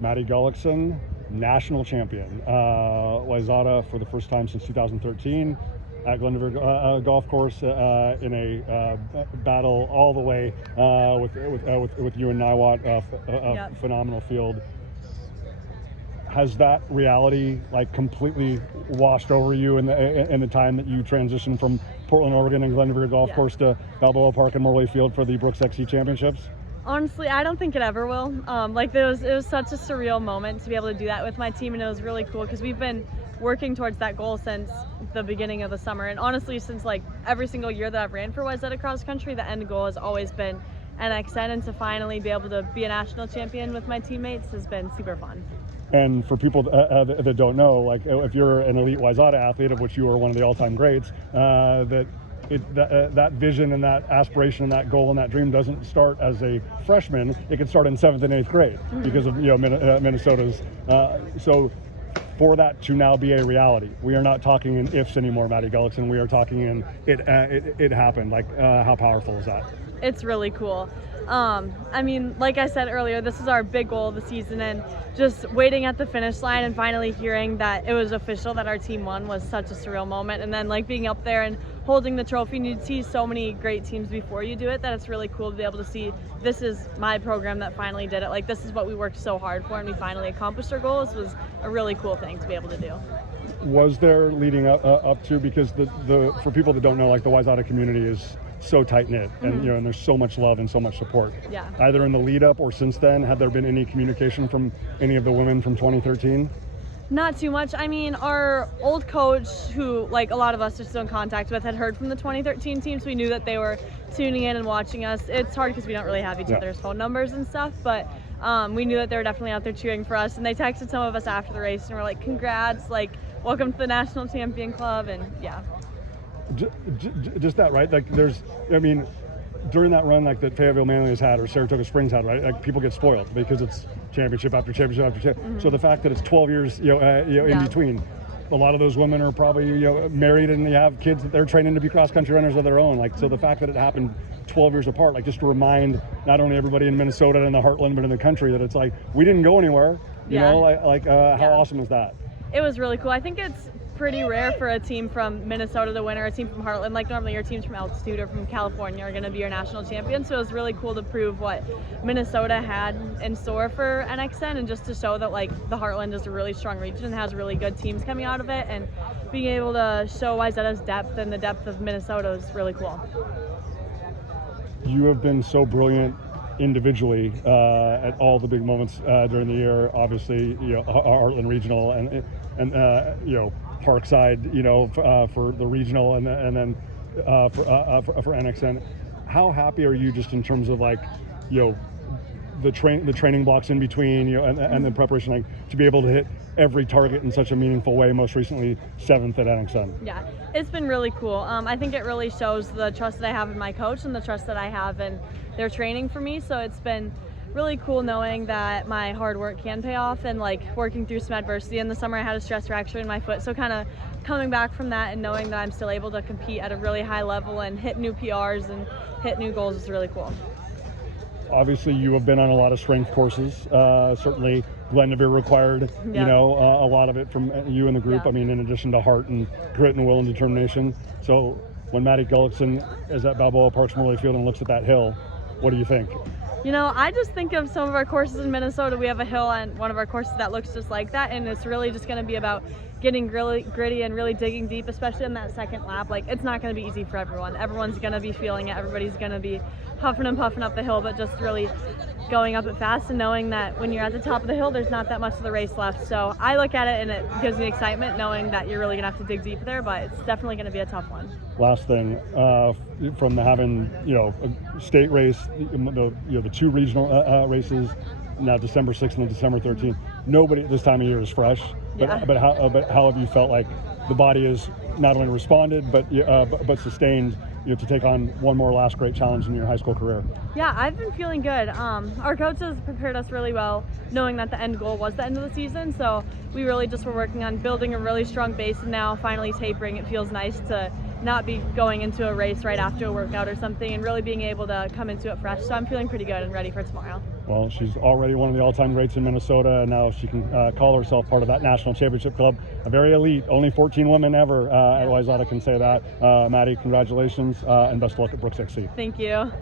Maddie Gullickson, national champion. Wayzata for the first time since 2013 at Glendoveer Golf Course in a battle all the way with you and Niwat, Yep. phenomenal field. Has that reality like completely washed over you in the time that you transitioned from Portland, Oregon and Glendoveer Golf Course to Balboa Park and Morley Field for the Brooks XC Championships? Honestly, I don't think it ever will. It was such a surreal moment to be able to do that with my team, and it was really cool because we've been working towards that goal since the beginning of the summer. And honestly, since like every single year that I've ran for Wayzata cross country, the end goal has always been NXN, and to finally be able to be a national champion with my teammates has been super fun. And for people that don't know, like if you're an elite Wayzata athlete, of which you are one of the all-time greats, that vision and that aspiration and that goal and that dream doesn't start as a freshman. It can start in 7th and 8th grade because of Minnesota's. So for that to now be a reality, we are not talking in ifs anymore, Maddie Gullickson. We are talking in it happened. Like how powerful is that? It's really cool. I mean, like I said earlier, this is our big goal of the season, and just waiting at the finish line and finally hearing that it was official that our team won was such a surreal moment. And then like being up there and holding the trophy, and you'd see so many great teams before you do it, that it's really cool to be able to see this is my program that finally did it. Like this is what we worked so hard for, and we finally accomplished our goals. Was a really cool thing to be able to do. Was there leading up to, because the for people that don't know, like the Wayzata community is so tight knit, and and there's so much love and so much support. Yeah. Either in the lead up or since then, have there been any communication from any of the women from 2013? Not too much. I mean, our old coach, who like a lot of us are still in contact with, had heard from the 2013 team, so we knew that they were tuning in and watching us. It's hard because we don't really have each other's phone numbers and stuff, but we knew that they were definitely out there cheering for us, and they texted some of us after the race and were like, congrats, like welcome to the national champion club. And yeah. Just that, right? Like there's, I mean, during that run like that Fayetteville-Manlius had or Saratoga Springs had, right? Like people get spoiled because it's championship after championship after championship. So the fact that it's 12 years, in between, a lot of those women are probably married and they have kids that they're training to be cross-country runners of their own. Like so, the fact that it happened 12 years apart, like just to remind not only everybody in Minnesota and the heartland, but in the country that it's like we didn't go anywhere. How awesome is that? It was really cool. I think it's pretty rare for a team from Minnesota to win, or a team from Heartland. Like normally your teams from altitude or from California are going to be your national champion, so it was really cool to prove what Minnesota had in store for NXN, and just to show that like the Heartland is a really strong region and has really good teams coming out of it, and being able to show Wayzata's depth and the depth of Minnesota is really cool. You have been so brilliant individually at all the big moments during the year. Obviously, Heartland Regional and Parkside, for the regional, and then for NXN. How happy are you just in terms of like, the training blocks in between, and the preparation, like to be able to hit every target in such a meaningful way? Most recently, 7th at NXN. Yeah, it's been really cool. I think it really shows the trust that I have in my coach and the trust that I have in their training for me. So it's been really cool knowing that my hard work can pay off, and like working through some adversity. In the summer I had a stress fracture in my foot, so kind of coming back from that and knowing that I'm still able to compete at a really high level and hit new PRs and hit new goals is really cool. Obviously you have been on a lot of strength courses, certainly Glendoveer required a lot of it from you and the group. I mean, in addition to heart and grit and will and determination. So when Maddie Gullickson is at Balboa Park's Morley Field and looks at that hill, what do you think? I just think of some of our courses in Minnesota. We have a hill on one of our courses that looks just like that, and it's really just going to be about getting really gritty and really digging deep, especially on that second lap. Like, it's not going to be easy for everyone. Everyone's going to be feeling it. Everybody's going to be huffing and puffing up the hill, but just really going up it fast and knowing that when you're at the top of the hill, there's not that much of the race left. So I look at it and it gives me excitement knowing that you're really going to have to dig deep there, but it's definitely going to be a tough one. Last thing, from having, a state race, the two regional races, now December 6th and December 13th, nobody at this time of year is fresh. But how have you felt like the body has not only responded, but sustained, to take on one more last great challenge in your high school career? Yeah, I've been feeling good. Our coaches prepared us really well, knowing that the end goal was the end of the season. So we really just were working on building a really strong base, and now finally tapering. It feels nice to not be going into a race right after a workout or something, and really being able to come into it fresh. So I'm feeling pretty good and ready for tomorrow. Well, she's already one of the all-time greats in Minnesota, and now she can call herself part of that national championship club. A very elite, only 14 women ever at Wayzata can say that. Maddie, congratulations, and best of luck at Brooks XC. Thank you.